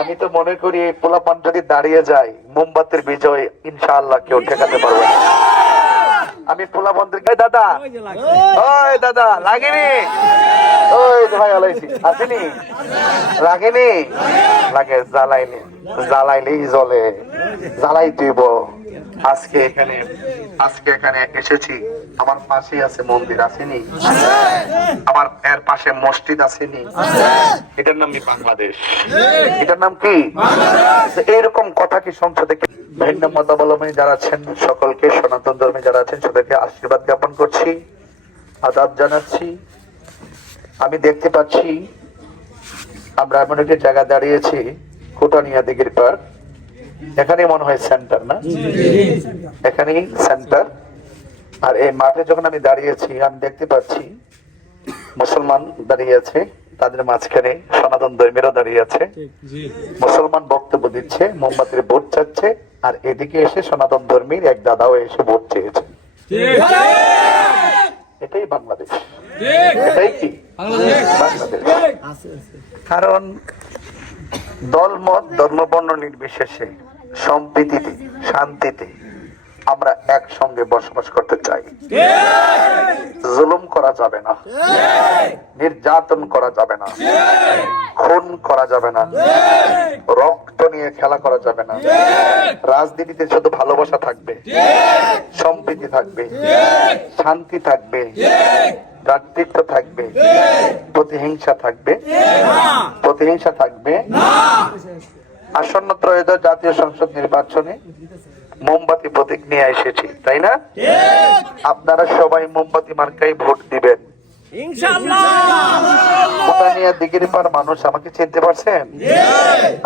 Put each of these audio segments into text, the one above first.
আমি তো মনে করি এই পোলাপান যদি দাঁড়িয়ে যায় মোমবাতির বিজয় ইনশাআল্লাহ কেউ ঠেকাতে পারবে না। আমি পোলাপানদেরকে দাদা ওই দাদা লাগেনি ওই ভাই আলাইছি আসেনি লাগেনি লাগে জ্বালাইনি জ্বালাইলেই জ্বলে জ্বালাই তুইব। আজকে এখানে এসেছি, আমার পাশে আছে মন্দির আসেনি, আমার এর পাশে মসজিদ আসেনি, এটার নাম কি বাংলাদেশ, এটার নাম কি এরকম কথা কি সংসদে ভিন্ন মতাবলম্বী যারা আছেন সকলকে, সনাতন ধর্মে যারা আছেন সবাইকে আশীর্বাদ জ্ঞাপন করছি, আদাব জানাচ্ছি। আমি দেখতে পাচ্ছি আমরা এমন একটি জায়গা দাঁড়িয়েছি কোটানিয়া দিঘির পার, এখানে মনে হয় সেন্টার না, এখানেই সেন্টার। আর এই মাঠে যখন আমি দাঁড়িয়েছি আমি দেখতে পাচ্ছি মুসলমান দাঁড়িয়ে আছে, তাদের মাঝখানে সনাতন ধর্মীয়রা দাঁড়িয়ে আছে। মুসলমান বক্তব্য দিচ্ছে, মোমবাতির ভোট চাচ্ছে, আর এদিকে এসে সনাতন ধর্মীর এক দাদাও এসে ভোট চেয়েছে। এটাই বাংলাদেশ, এটাই কি বাংলাদেশ। কারণ দলমত ধর্মবর্ণ নির্বিশেষে সম্প্রীতিতে শান্তিতে আমরা একসঙ্গে বসবাস করতে চাই। জুলুম করা যাবে না, নির্যাতন করা যাবে না, খুন করা যাবে না, রক্ত নিয়ে খেলা করা যাবে না। রাজনীতিতে শুধু ভালোবাসা থাকবে, সম্প্রীতি থাকবে, শান্তি থাকবে, ভ্রাতৃত্ব থাকবে, প্রতিহিংসা থাকবে, প্রতিহিংসা থাকবে। আসন্ন ত্রয়োদশ জাতীয় সংসদ নির্বাচনে মোমবাতি প্রতীক নিয়ে এসেছি, তাই না? আপনারা সবাই মোমবাতি মার্কায় ভোট দিবেন ইনশাআল্লাহ। দিঘির পার মানুষ আমাকে চিনতে পারছেন?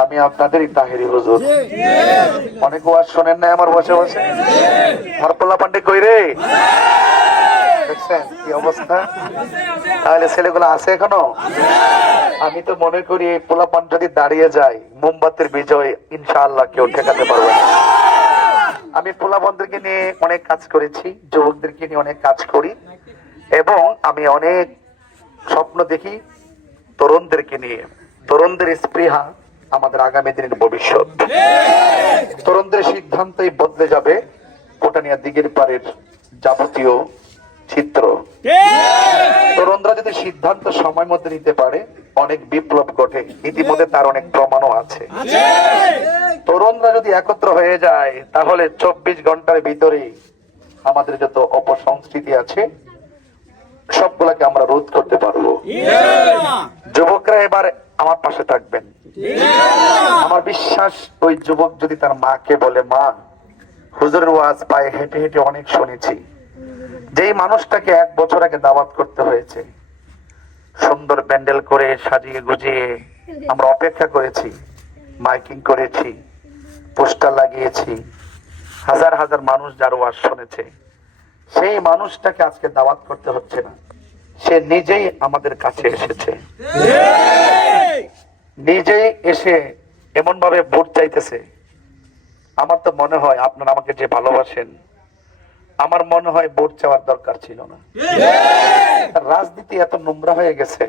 আমি আপনাদেরই তাহেরি হুজুর। অনেক ওয়াজ শোনেন না আমার বসে বসে? আমার পোলা পান্ডে কই রে, দেখছেন কি অবস্থা? তাহলে ছেলেগুলো আছে এখনো? আমি তো মনে করি এই পোলাপান যদি দাঁড়িয়ে যায় মোমবাতির বিজয় ইনশাআল্লাহ কেউ ঠেকাতে পারবে না। আমি পোলাপানদেরকে নিয়ে অনেক কাজ করেছি, যুবকদেরকে নিয়ে অনেক কাজ করি, এবং আমি অনেক স্বপ্ন দেখি তরুণদেরকে নিয়ে। তরুণদের স্পৃহা আমাদের আগামী দিনের ভবিষ্যৎ। তরুণদের সিদ্ধান্তই বদলে যাবে কোটানিয়া দিঘির পাড়ের যাবতীয় চিত্র। তরুণরা যদি সিদ্ধান্ত সময় মধ্যে নিতে পারে অনেক বিপ্লব ঘটে, ইতিমধ্যে তার অনেক প্রমাণও আছে। তরুণরা যদি একত্র হয়ে যায় তাহলে 24 ঘন্টার ভিতরে আমাদের যত অপসংস্কৃতি আছে সবগুলাকে আমরা রোধ করতে পারবো। যুবকরা এবার আমার পাশে থাকবেন। আমার বিশ্বাস ওই যুবক যদি তার মাকে বলে, মা হুজুরের ওয়াজ পায়ে হেঁটে হেঁটে অনেক শুনেছি, যেই মানুষটাকে 1 বছর আগে দাওয়াত করতে হয়েছে, সুন্দর প্যান্ডেল করে সাজিয়ে গুজিয়ে আমরা অপেক্ষা করেছি, মাইকিং করেছি, পোস্টার লাগিয়েছি, হাজার হাজার মানুষ যার ওয়াজ শুনেছে, সেই মানুষটাকে আজকে দাওয়াত করতে হচ্ছে না। সে নিজেই আমাদের কাছে এসেছে, নিজেই এসে এমন ভাবে ভোট চাইতেছে। আমার তো মনে হয় আপনারা আমাকে যে ভালোবাসেন, আমার মনে হয় ভোট চাওয়ার দরকার ছিল না। রাজনীতি এত নোংরা হয়ে গেছে,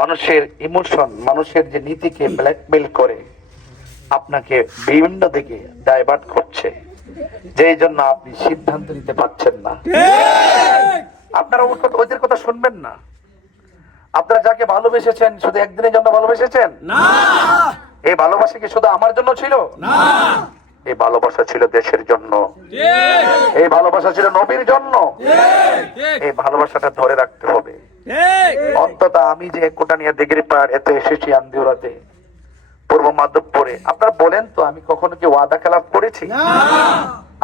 মানুষের ইমোশন, মানুষের যে নীতিকে ব্ল্যাকমেইল করে আপনাকে বিভিন্ন দিকে ডাইভার্ট করছে, যেই জন্য আপনি সিদ্ধান্ত নিতে পারছেন না। আপনারা ওদের কথা শুনবেন না। আপনারা যাকে ভালোবেসেছেন শুধু একদিনের জন্য ভালোবেসেছেন না। এই ভালোবাসা কি শুধু আমার জন্য ছিল না, এই ভালোবাসা ছিল দেশের জন্য, এই ভালোবাসা ছিল নবীর জন্য। এই ভালোবাসাটা ধরে রাখতে হবে। অন্তত আমি যে কোটানিয়া দিঘির পাড় এত এসেছি আন্দিউরাতে, পূর্ব মাধবপুরে, আপনারা বলেন তো আমি কখনো কি ওয়াদা খেলাফ করেছি?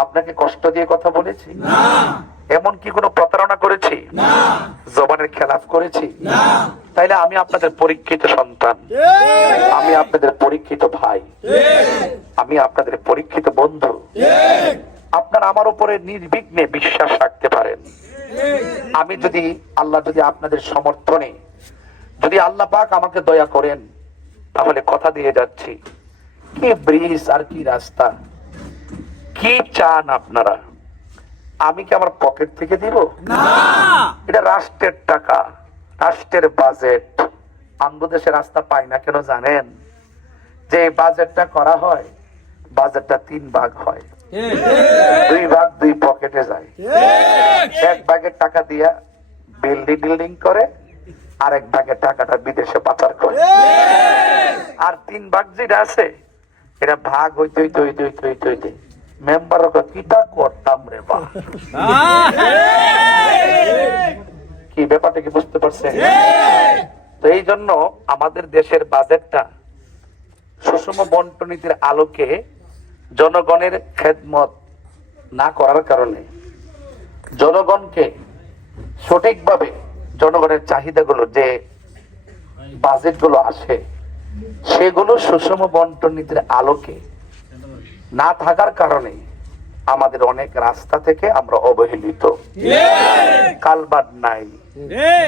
আপনাকে কষ্ট দিয়ে কথা বলেছি? এমন কি কোনো প্রতারণা করেছি? জবানের খেলাফ করেছি? তাইলে আমি আপনাদের পরীক্ষিত সন্তান, আমি আপনাদের পরীক্ষিত ভাই, আমি আপনাদের পরীক্ষিত বন্ধু। আপনারা আমার উপরে নির্বিঘ্নে বিশ্বাস রাখতে পারেন। আমি যদি আল্লাহ যদি আপনাদের সমর্থনে যদি আল্লাহ পাক আমাকে দয়া করেন, তাহলে কথা দিয়ে যাচ্ছি, কি ব্রিজ আর কি রাস্তা, কি চান আপনারা? আমি কি আমার পকেট থেকে দিব? এটা রাষ্ট্রের টাকা, রাষ্ট্রের বাজেট। আন্ধ্রদেশে রাস্তা পাই না কেন জানেন? যে বাজেটটা করা হয়, বাজেটটা 3 ভাগ হয়, 2 ভাগ 2 পকেটে যায়। 1 ভাগের টাকা দিয়া বিল্ডিং করে, আরেক ভাগের টাকাটা বিদেশে পাচার করে। আর 3 ভাগ যেটা আছে এটা ভাগ হইতে হইতে হইতে হইতে হইতে হইতে মেম্বার কিটা করতাম রে বা। কি ব্যাপারটা কি বুঝতে পারছেন? তো এই জন্য আমাদের দেশের বাজেটটা সুষম বন্টন নীতির আলোকে জনগণের খেদমত না করার কারণে, জনগণকে সঠিকভাবে জনগণের চাহিদাগুলো যে বাজেটগুলো আসে সেগুলো সুষম বন্টন নীতির আলোকে না থাকার কারণে আমাদের অনেক রাস্তা থেকে আমরা অবহেলিত। কালভার্ট নাই,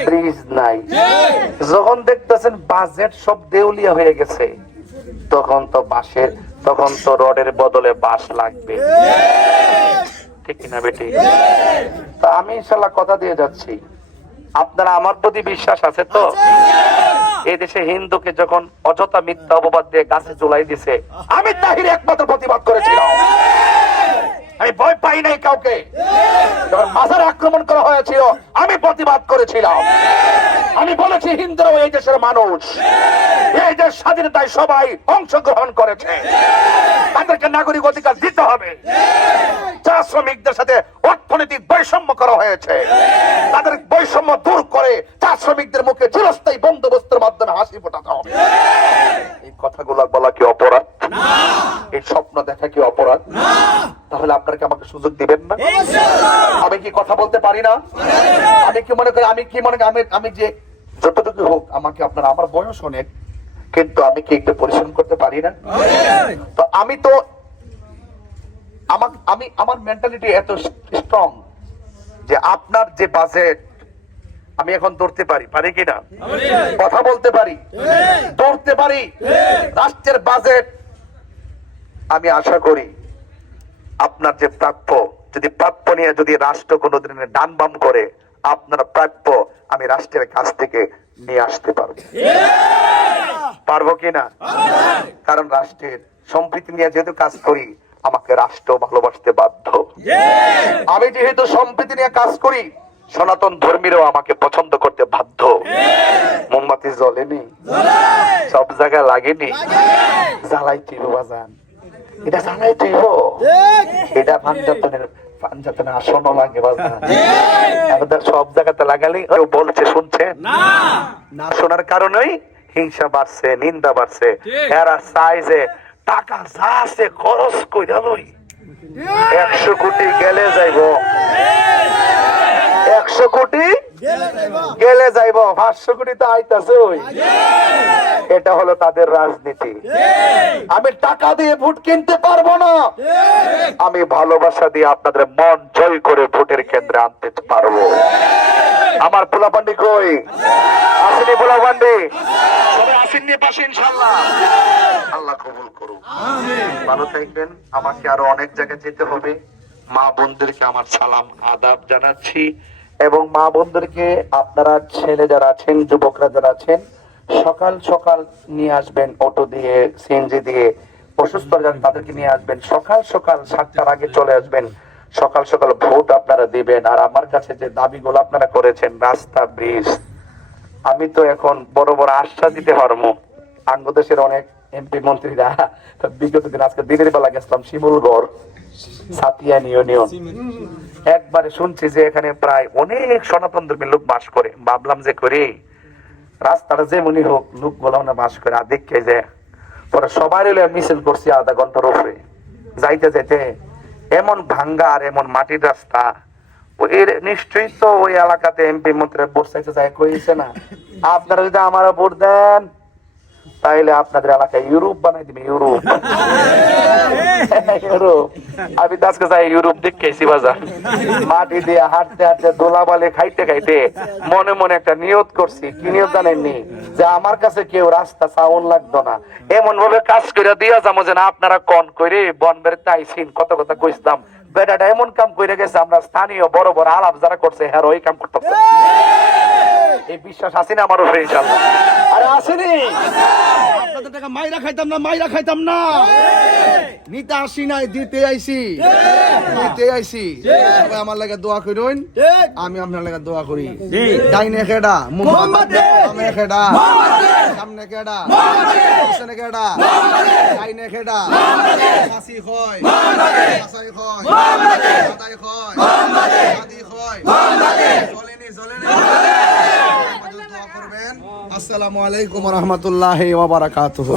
ব্রিজ নাই। যখন দেখতেছেন বাজেট সব দেউলিয়া হয়ে গেছে, তখন তো রডের বদলে বাঁশ লাগবে, ঠিক কিনা বেটি? তা আমি ইনশাল্লাহ কথা দিয়ে যাচ্ছি, আপনারা আমার প্রতি বিশ্বাস আছে তো? এই দেশে হিন্দুকে যখন অযথা মিথ্যা অপবাদ দিয়ে গাছে ঝুলাই দিছে, আমি তাহির একমাত্র প্রতিবাদ করেছিলাম। আমি ভয় পাই নাই কাউকে। যখন মাজার আক্রমণ করা হয়েছিল আমি প্রতিবাদ করেছিলাম। আমি বলেছি হিন্দুরাও এই দেশের মানুষ, এই দেশ স্বাধীনতায় সবাই অংশগ্রহণ করেছে, তাদেরকে নাগরিক অধিকার দিতে হবে। চা শ্রমিকদের সাথে অর্থনৈতিক বৈষম্য করা হয়েছে, তাদের বৈষম্য দূর করে চা শ্রমিকদের মুখে চিরস্থায়ী বন্দোবস্তের মাধ্যমে হাসি ফোটাতে হবে। এই কথাগুলো বলা কি অপরাধ? এই স্বপ্ন দেখা কি অপরাধ? তাহলে আপনারা কি আমাকে সুযোগ দিবেন না? আমি কি কথা বলতে পারি না? আমি কি মনে করি আমি যে যতটুকু হোক আমাকে আপনারা, আমার বয়স অনেক, কিন্তু আমি কি একটু পরিশ্রম করতে পারি না? তো আমার মেন্টালিটি এত স্ট্রং যে আপনার যে বাজেট আমি এখন ধরতে পারি কিনা? কথা বলতে পারি, ধরতে পারি। রাষ্ট্রের বাজেট আমি আশা করি আপনার যে প্রাপ্য, যদি প্রাপ্য নিয়ে যদি রাষ্ট্র কোনোদিন ডান বাম করে, আপনার প্রাপ্য আমি রাষ্ট্রের কাছ থেকে নিয়ে আসতে পারবো কিনা? কারণ রাষ্ট্রের সম্প্রীতি নিয়ে যেহেতু কাজ করি, আমাকে রাষ্ট্র ভালোবাসতে বাধ্য। আমি যেহেতু সম্প্রীতি নিয়ে কাজ করি, সনাতন ধর্মীরাও আমাকে পছন্দ করতে বাধ্য। মোমবাতি জ্বলেনি, সব জায়গায় লাগেনি, জ্বালাই তুইব বাজান, এটা জ্বালাই তুইব, এটা পাঞ্জাতনের আসনও লাগে বাজান। সব জায়গাতে লাগালে বলছে, শুনছেন না? শোনার কারণেই হিংসা বাড়ছে, নিন্দা বাড়ছে। এরা চাই যে টাকা যা আছে খরচ কইরা লই, 100 কোটি গেলে যাইব, 100 কোটি গেলে যাইব, 500 কোটি তো আইতাছে। এটা হলো তাদের রাজনীতি। আমি টাকা দিয়ে ভোট কিনতে পারবো না, আমি ভালোবাসা দিয়ে আপনাদের মন জয় করে ভোটের কেন্দ্রে আনতে পারবো। আমার পোলাপান্ডি কই? আসেনি পোলাপান্ডি? সবাই আসেননি পাশে ইনশাআল্লাহ। আল্লাহ কবুল করুক। ভালো থাকবেন। আমাকে আরো অনেক জায়গায় যেতে হবে। মা বোনদেরকে আমার সালাম আদাব জানাচ্ছি, এবং মা বোনদেরকে আপনারা ছেলে যারা আছেন, যুবকরা যারা আছেন, সকাল সকাল নিয়ে আসবেন অটো দিয়ে, সিএনজি দিয়ে। অসুস্থ যারা তাদেরকে নিয়ে আসবেন, সকাল সকাল 7টার আগে চলে আসবেন। সকাল সকাল ভোট আপনারা দিবেন। আর আমার কাছে যে দাবিগুলো আপনারা করেছেন, রাস্তা, ব্রিজ, আমি তো এখন বড় বড় আশ্বাস দিতে পারবো। আঙ্গদেশের অনেক এমপি মন্ত্রীরা বিগত দিন, আজকে দিনের বেলা গেছিলাম শিমুলগড়, সাতিয়ান ইউনিয়ন, একবারে শুনছি যে এখানে প্রায় অনেক সনাতন ধর্মীর লোক বাস করে। ভাবলাম যে করে রাস্তাটা যেমনই হোক লোক গুলো বাস করে, আর দেখে যে পরে সবাই মিছিল করছি আধা ঘন্টার উপরে। যাইতে যাইতে এমন ভাঙ্গা আর এমন মাটির রাস্তা, এর নিশ্চয়ই তো ওই এলাকাতে এমপি মন্ত্রী ভোট চাইতে যায়, কইছে না আপনারা যদি আমার ভোট দেন তাইলে আপনাদের এলাকায় ইউরোপ বানাই দিবে, ইউরোপ। আমি তো আজকে যাই ইউরোপ দেখেছি বাজার, মাটি দিয়ে হাঁটতে হাঁটতে দোলাবালে খাইতে খাইতে মনে মনে একটা নিয়ত করছি। কি নিয়ত জানেননি? যে আমার কাছে কেউ রাস্তা চাউন লাগতো না, এমন ভাবে কাজ করে দিয়া যাবো যে না আপনারা কন করে বন বেড়ে আইসিন, কত কথা কইতাম। বেটাটা এমন কাম করে গেছে, আমরা স্থানীয় বড় বড় আলাপ যারা করছে হ্যাঁ ওই কাম করতেছে। এই বিশ্বাস আছে না আমার উপরে ইনশাআল্লাহ? আরে আসেনি? আপনাদের টাকা মাইরা খাইতাম না নিতে আসি নাই, দিতে আইছি। সবাই আমার লাগে দোয়া করুন, আমি আপনার লাগে দোয়া করি। ডাইনে কেডা? মুহাম্মদ। বামে কেডা? সামনে কেডা? পিছনে কেডা? ডাইনে কেডা? ফাঁসি হয়, ফাঁসাই হয়, দাদাই হয়, দাদি হয়, জ্বলেনি। দোয়া করবেন। আসসালামু আলাইকুম ওয়া রাহমাতুল্লাহি ওয়া বারাকাতুহু।